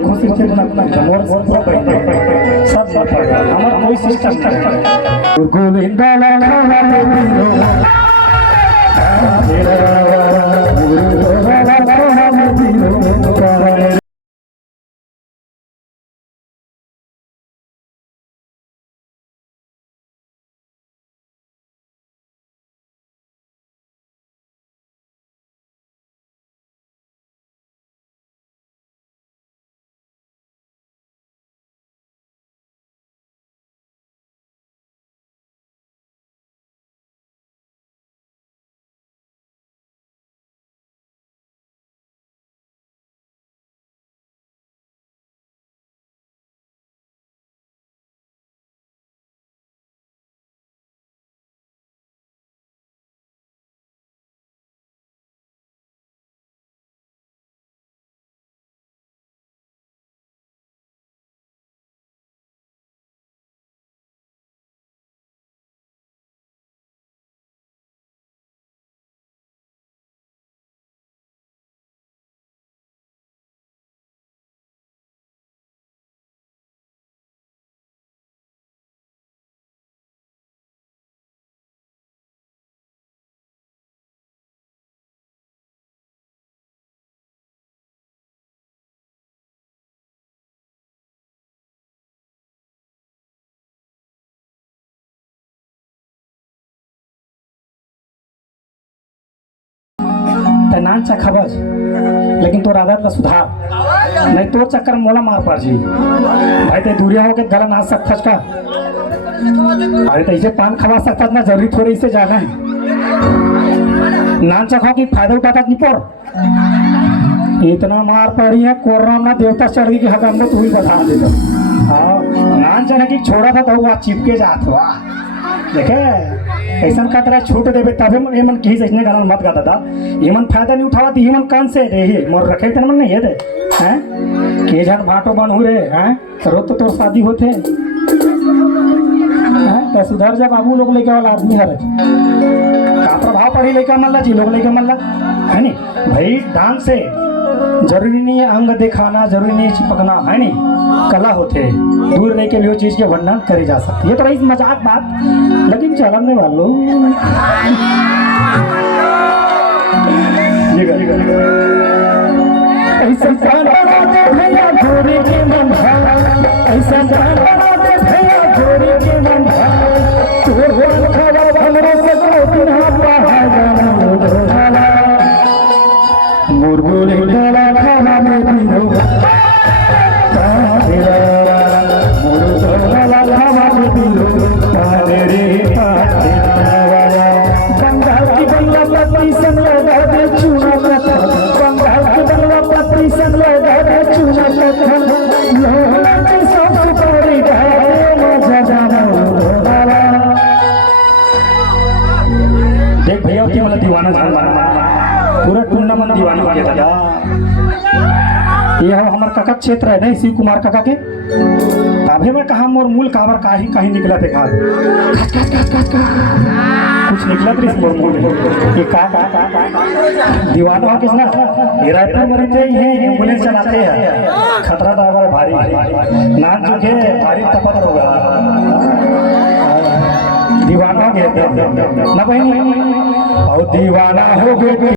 मन खुशी से अपना जनवर पूरा पहले सब हमार कोई सिस्टम नहीं गोविंदा नाचा खबर लेकिन तोर आदत ला सुधार नहीं तोर चक्कर में मोला मार पड़ जी भाई ते दूरिया होके गला नाच सकता का अरे तो इसे पान खवा सकता ना जरूरी थोड़ी इसे जाना है नाच खाओ की फायदा उठाता नहीं पर इतना मार पड़ी है कोरोना ना देवता चढ़ गई कि हम तू ही बता दे हाँ नाच जाने की छोड़ा था तो वहाँ चिपके जात हुआ देखे ऐसा का तरह छूट देवे तबे ये मन कहीं ऐसे गाना मत गाता था ये मन फायदा नहीं उठावा तो ये मन कान से रे मोर रखे थे मन नहीं है हैं के जन भाटो बन हो रे हैं रोज तो तोर शादी होते हैं तो सुधर जा बाबू लोग लेके वाला आदमी हर का प्रभाव पड़ी लेके मल्ला जी लोग लेके मल्ला है नी भाई डांस से जरूरी नहीं है अंग दिखाना जरूरी नहीं चिपकना है नी कला होते दूर रह के भी वो चीज के वर्णन करे जा सकती है तो भाई मजाक बात लेकिन चलने वालों ऐसा भैया गोरी के मन ऐसा भैया गोरी के मन मुर्गुले खाना में पीरो बंगाल की बल्ला पत्ती संग लगा दे चूना पत्थर बंगाल की बल्ला पत्ती संग लगा दे चूना पत्थर लोहला के सब सुपारी ढाले मजा जाना देख भैया की वाला दीवाना जान पूरा टूर्नामेंट दीवाना हो गया था ये हमारे काका क्षेत्र है नहीं शिव कुमार काका के तभी मैं कहा मोर मूल कावर कहीं निकला थे खा कुछ निकला तो मोर मूल ये का दीवाना किसना ये रायपुर मरी थे ये एम्बुलेंस चलाते हैं खतरा था हमारे भारी नाच चुके भारी तपत होगा दीवाना हो गया ना बहनी और दीवाना हो गए